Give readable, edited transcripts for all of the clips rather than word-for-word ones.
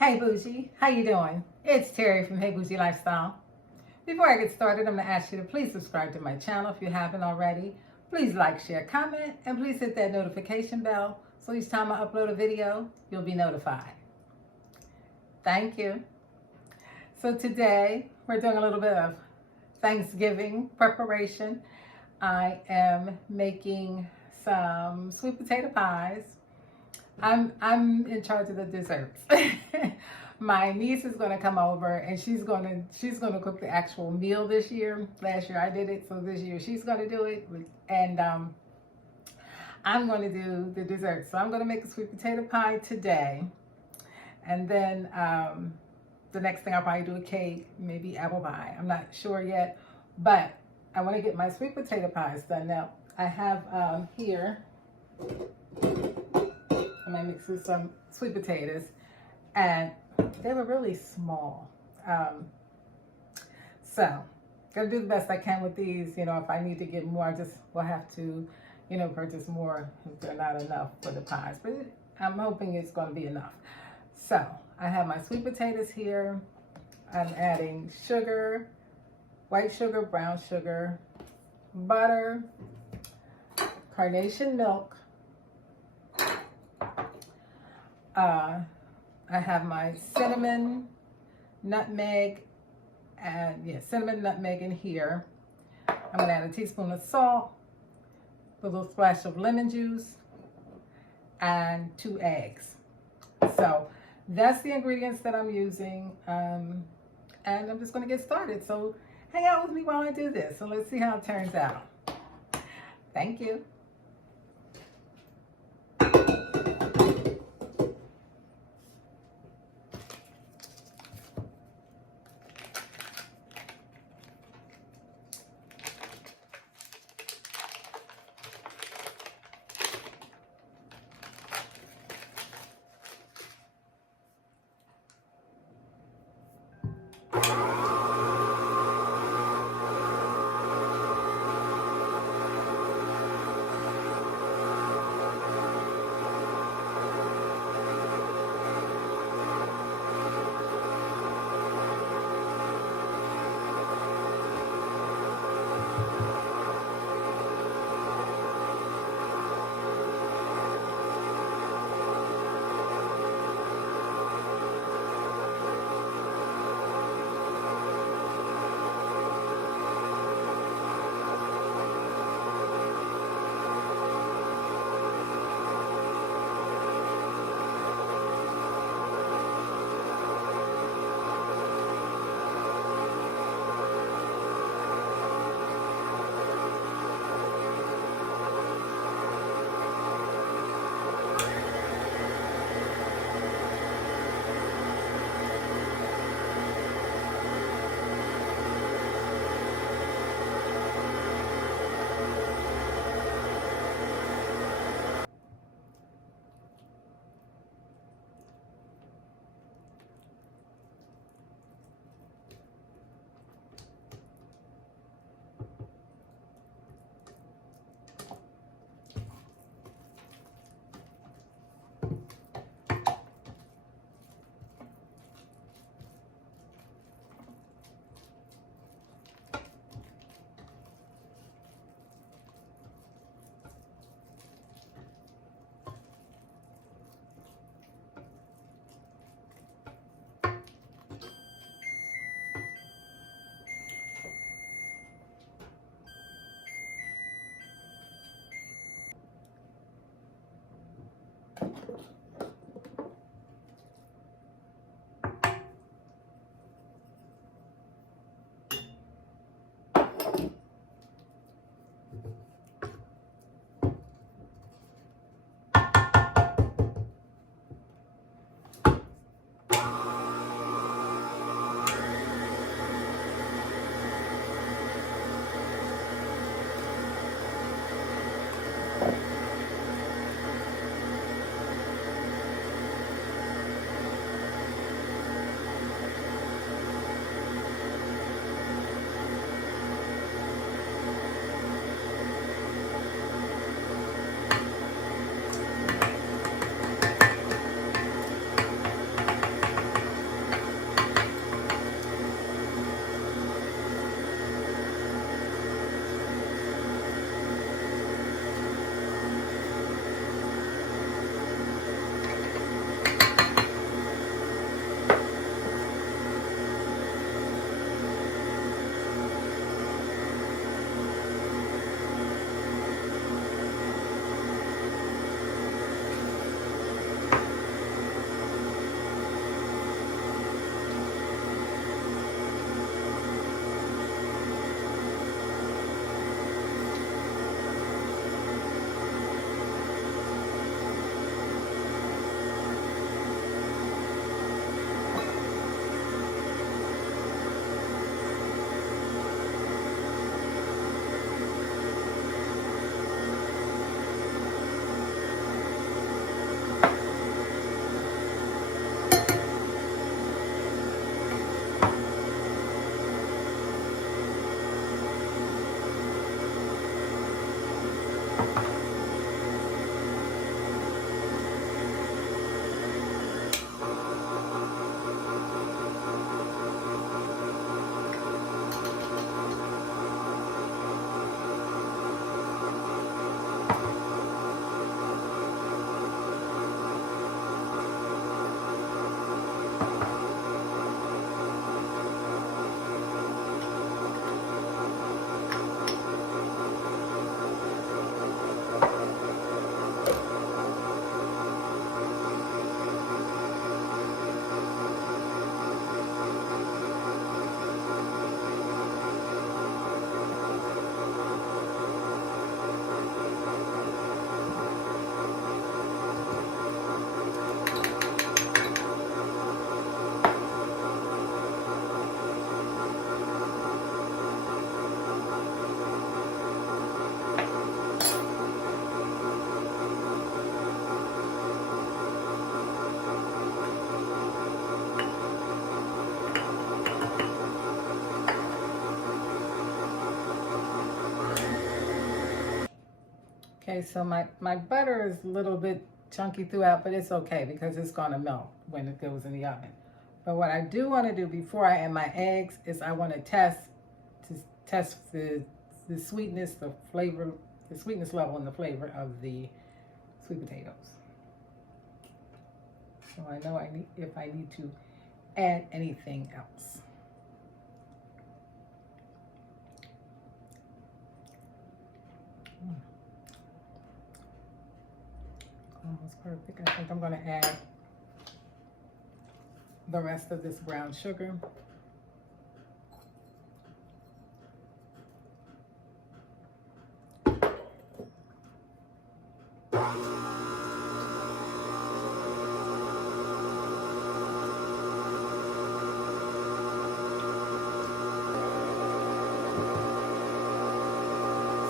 Hey Bougie, how you doing? It's Terry from Hey Bougie Lifestyle. Before I get started, I'm going to ask you to please subscribe to my channel if you haven't already. Please like, share, comment, and please hit that notification bell so each time I upload a video, you'll be notified. Thank you. So today, we're doing a little bit of Thanksgiving preparation. I am making some sweet potato pies. I'm in charge of the desserts. My niece is going to come over and she's going to cook the actual meal this year. Last year I did it, so this year she's going to do it, and I'm going to do the desserts. So I'm going to make a sweet potato pie today, and then the next thing I'll probably do a cake, maybe apple pie. I'm not sure yet, but I want to get my sweet potato pies done. Now I have here. I'm gonna mix with some sweet potatoes, and they were really small. So gonna do the best I can with these. You know, if I need to get more, we'll have to, purchase more if they're not enough for the pies. But I'm hoping it's gonna be enough. So I have my sweet potatoes here. I'm adding sugar, white sugar, brown sugar, butter, carnation milk. I have my cinnamon, nutmeg, and cinnamon, nutmeg in here. I'm going to add a teaspoon of salt, a little splash of lemon juice, and 2 eggs. So that's the ingredients that I'm using, and I'm just going to get started. So hang out with me while I do this, so let's see how it turns out. Thank you. Okay, so my butter is a little bit chunky throughout, but it's okay because it's gonna melt when it goes in the oven. But what I do want to do before I add my eggs is I want to test the sweetness, the flavor, the sweetness level and the flavor of the sweet potatoes. So I know if I need to add anything else. Almost perfect. I think I'm going to add the rest of this brown sugar.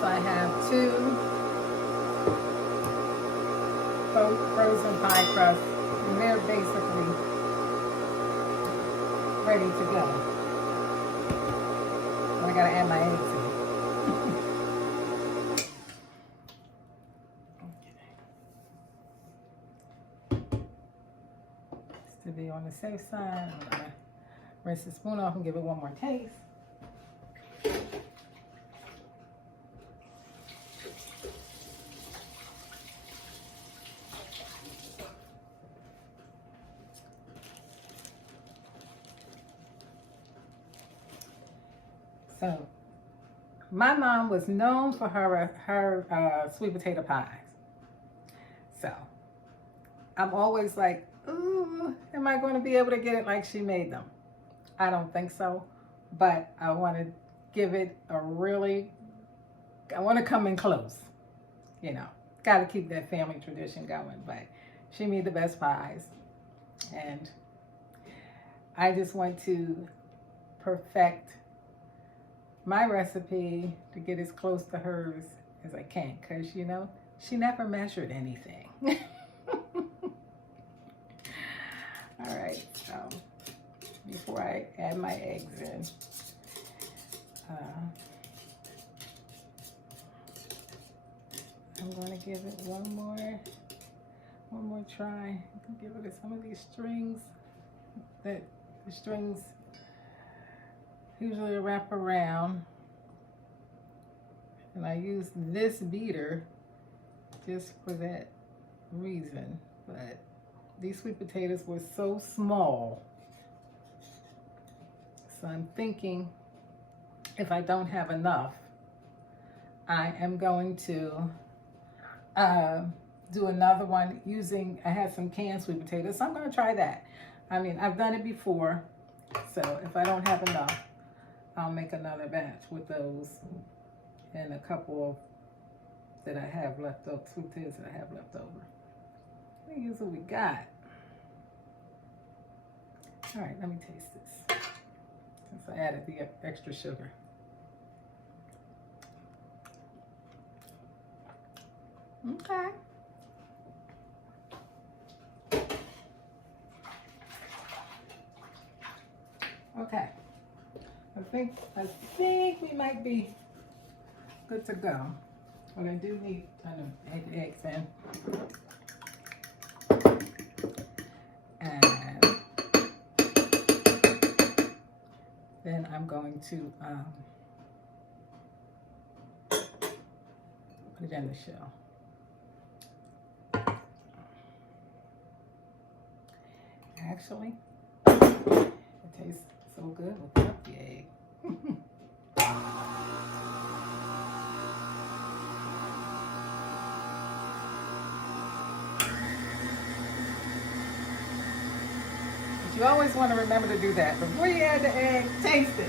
So I have 2 frozen pie crusts, and they're basically ready to go. I gotta add my eggs in. Just to be on the safe side, I'm gonna rinse the spoon off and give it one more taste. So, my mom was known for her sweet potato pies. So, I'm always like, ooh, am I going to be able to get it like she made them? I don't think so, but I want to give it a really, I want to come in close, you know. Got to keep that family tradition going, but she made the best pies, and I just want to perfect my recipe to get as close to hers as I can, because, you know, she never measured anything. All right, so before I add my eggs in, I'm going to give it one more try. I can give it some of these strings that the strings usually wrap around, and I use this beater just for that reason. But these sweet potatoes were so small, so I'm thinking if I don't have enough, I am going to do another one using, I had some canned sweet potatoes, so I'm going to try that. I mean, I've done it before, so if I don't have enough, I'll make another batch with those and a couple that I have left over, sweet potatoes that I have left over. Let me use what we got. All right, let me taste this, since I added the extra sugar. Okay. Okay. I think we might be good to go. But I do need kind of add the eggs in. And then I'm going to put it in the shell. Actually, It tastes so good without the egg. You always want to remember to do that. Before you add the egg, taste it.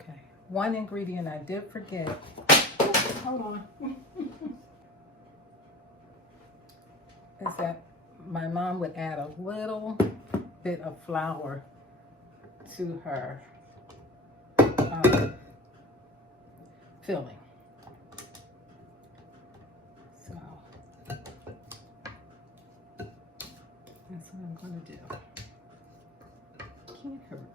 Okay, one ingredient I did forget. Hold on. Is that my mom would add a little bit of flour to her filling. So that's what I'm going to do. Can't hurt.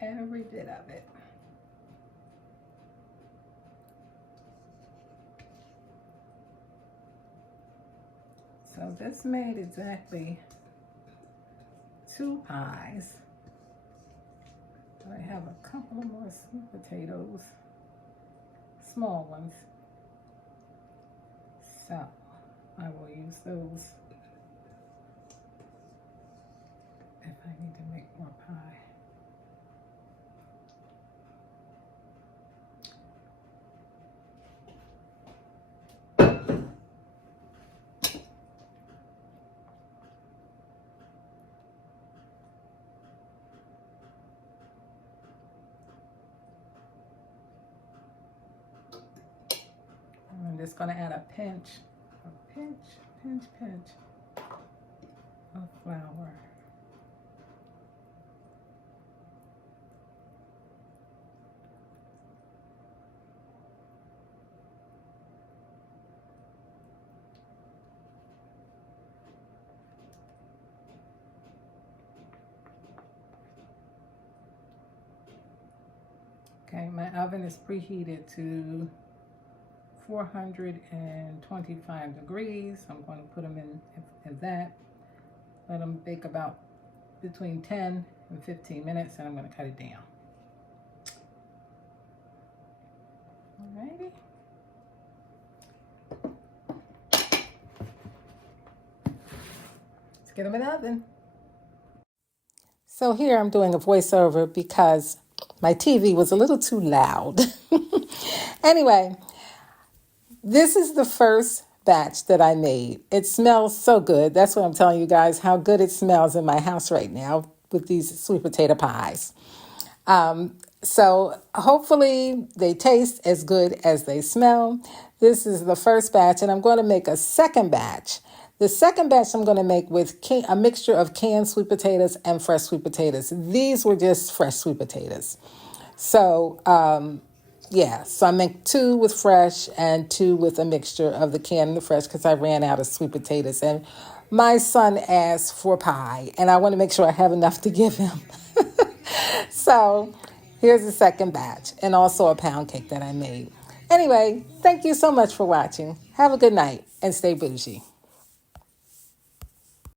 Every bit of it. So this made exactly 2 pies. I have a couple of more sweet potatoes, small ones. So I will use those if I need to make more pie. I'm just going to add a pinch of flour. Okay, my oven is preheated to 425 degrees. I'm going to put them in that. Let them bake about between 10 and 15 minutes, and I'm going to cut it down. Alrighty. get them in the oven. So here I'm doing a voiceover because my TV was a little too loud. Anyway, this is the first batch that I made. It smells so good. That's what I'm telling you guys, how good it smells in my house right now with these sweet potato pies. So hopefully they taste as good as they smell. This is the first batch, and I'm going to make a second batch. The second batch I'm going to make with a mixture of canned sweet potatoes and fresh sweet potatoes. These were just fresh sweet potatoes. So, so I make 2 with fresh and 2 with a mixture of the canned and the fresh because I ran out of sweet potatoes. And my son asked for pie, and I want to make sure I have enough to give him. So here's the second batch, and also a pound cake that I made. Anyway, thank you so much for watching. Have a good night and stay bougie.